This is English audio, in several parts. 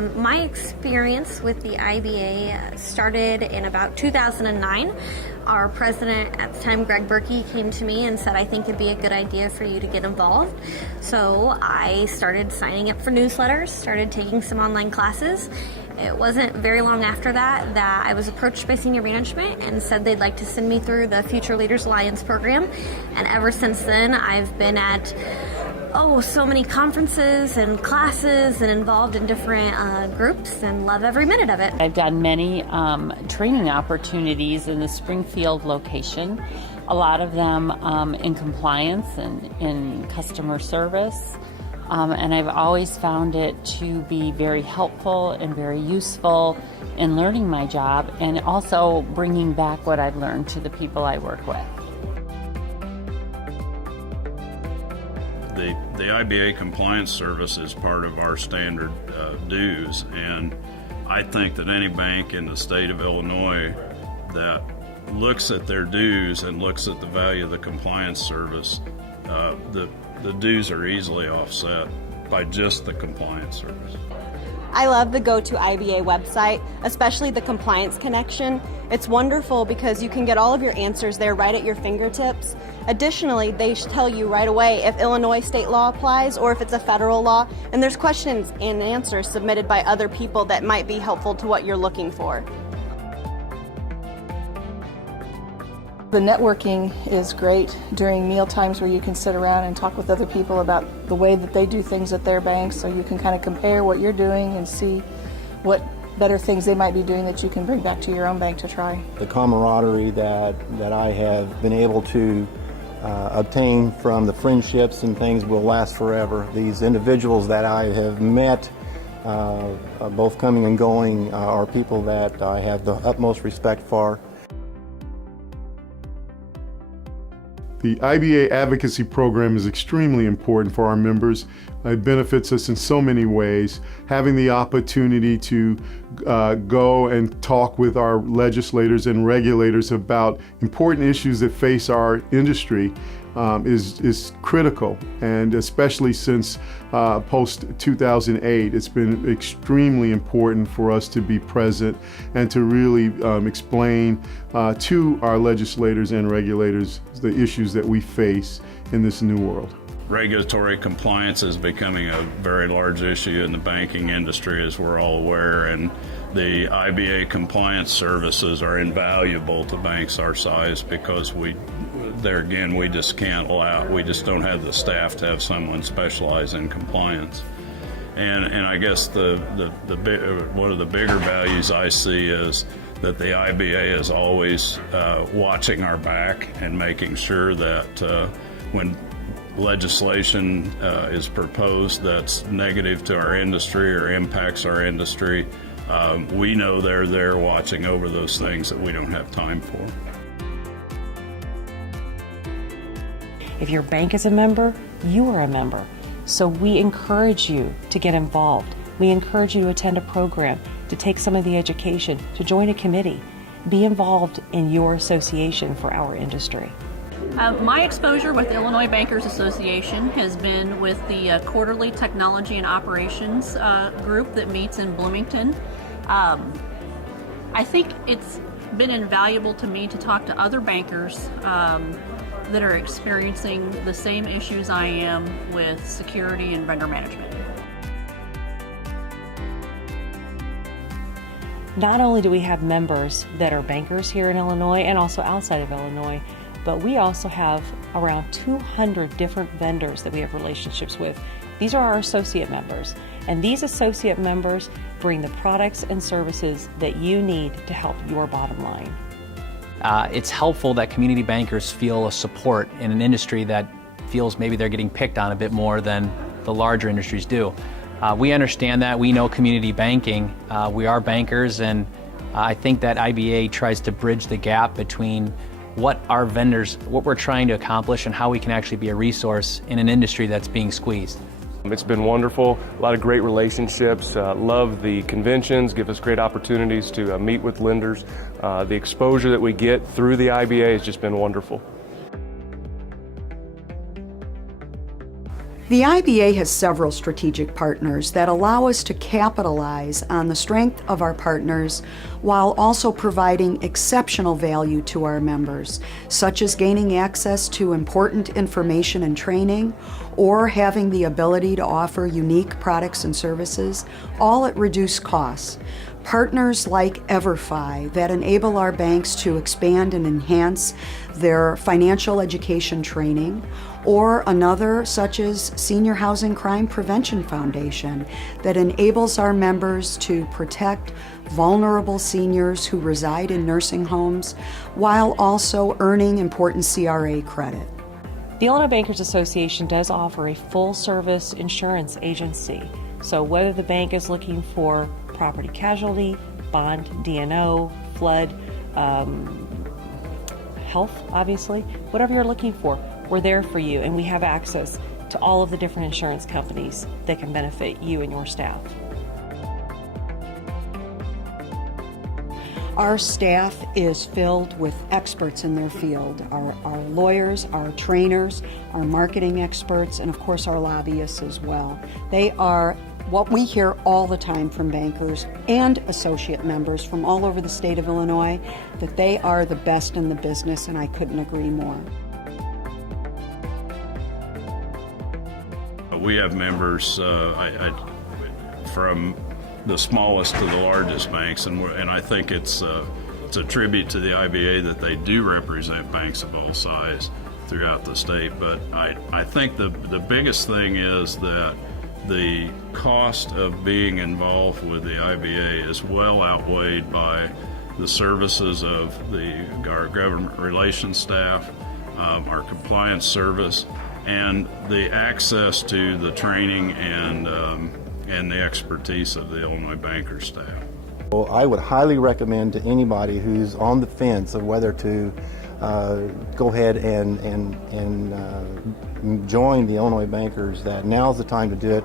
My experience with the IBA started in about 2009. Our president at the time, Greg Berkey, came to me and said, I think it'd be a good idea for you to get involved. So I started signing up for newsletters, started taking some online classes. It wasn't very long after that I was approached by senior management and said they'd like to send me through the Future Leaders Alliance program. And ever since then, I've been at so many conferences and classes and involved in different groups and love every minute of it. I've done many training opportunities in the Springfield location, a lot of them in compliance and in customer service. And I've always found it to be very helpful and very useful in learning my job and also bringing back what I've learned to the people I work with. The IBA Compliance Service is part of our standard dues, and I think that any bank in the state of Illinois that looks at their dues and looks at the value of the compliance service, the dues are easily offset by just the compliance service. I love the Go to IBA website, especially the compliance connection. It's wonderful because you can get all of your answers there right at your fingertips. Additionally, they tell you right away if Illinois state law applies or if it's a federal law, and there's questions and answers submitted by other people that might be helpful to what you're looking for. The networking is great during meal times where you can sit around and talk with other people about the way that they do things at their banks, so you can kind of compare what you're doing and see what better things they might be doing that you can bring back to your own bank to try. The camaraderie that I have been able to obtain from the friendships and things will last forever. These individuals that I have met, both coming and going, are people that I have the utmost respect for. The IBA Advocacy program is extremely important for our members. It benefits us in so many ways. Having the opportunity to go and talk with our legislators and regulators about important issues that face our industry is critical, and especially since post-2008, it's been extremely important for us to be present and to really explain to our legislators and regulators the issues that we face in this new world. Regulatory compliance is becoming a very large issue in the banking industry, as we're all aware, and the IBA compliance services are invaluable to banks our size because we just can't we just don't have the staff to have someone specialize in compliance. And I guess one of the bigger values I see is that the IBA is always watching our back and making sure that when legislation is proposed that's negative to our industry or impacts our industry, we know they're there watching over those things that we don't have time for. If your bank is a member, you are a member. So we encourage you to get involved. We encourage you to attend a program, to take some of the education, to join a committee. Be involved in your association for our industry. My exposure with the Illinois Bankers Association has been with the quarterly technology and operations group that meets in Bloomington. I think it's been invaluable to me to talk to other bankers that are experiencing the same issues I am with security and vendor management. Not only do we have members that are bankers here in Illinois and also outside of Illinois, but we also have around 200 different vendors that we have relationships with. These are our associate members, and these associate members bring the products and services that you need to help your bottom line. It's helpful that community bankers feel a support in an industry that feels maybe they're getting picked on a bit more than the larger industries do. We understand that. We know community banking. We are bankers, and I think that IBA tries to bridge the gap between what our vendors, what we're trying to accomplish, and how we can actually be a resource in an industry that's being squeezed. It's been wonderful, a lot of great relationships, love the conventions, give us great opportunities to meet with lenders. The exposure that we get through the IBA has just been wonderful. The IBA has several strategic partners that allow us to capitalize on the strength of our partners while also providing exceptional value to our members, such as gaining access to important information and training, or having the ability to offer unique products and services, all at reduced costs. Partners like EverFi that enable our banks to expand and enhance their financial education training, or another such as Senior Housing Crime Prevention Foundation that enables our members to protect vulnerable seniors who reside in nursing homes while also earning important CRA credit. The Illinois Bankers Association does offer a full-service insurance agency. So whether the bank is looking for property casualty, bond, D&O, flood, health, obviously, whatever you're looking for, we're there for you, and we have access to all of the different insurance companies that can benefit you and your staff. Our staff is filled with experts in their field. Our lawyers, our trainers, our marketing experts, and of course our lobbyists as well. They are what we hear all the time from bankers and associate members from all over the state of Illinois, that they are the best in the business, and I couldn't agree more. We have members from the smallest to the largest banks, and I think it's a tribute to the IBA that they do represent banks of all size throughout the state. But I think the biggest thing is that the cost of being involved with the IBA is well outweighed by the services of our government relations staff, our compliance service, and the access to the training and the expertise of the Illinois Bankers staff. Well, I would highly recommend to anybody who's on the fence of whether to go ahead and join the Illinois Bankers that now's the time to do it,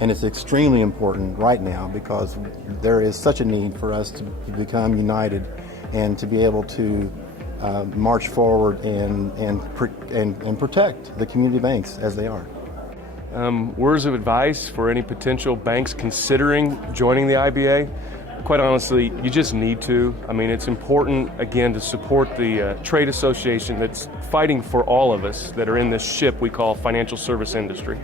and it's extremely important right now because there is such a need for us to become united and to be able to march forward and protect the community banks as they are. Words of advice for any potential banks considering joining the IBA? Quite honestly, you just need to. I mean, it's important, again, to support the trade association that's fighting for all of us that are in this ship we call financial service industry.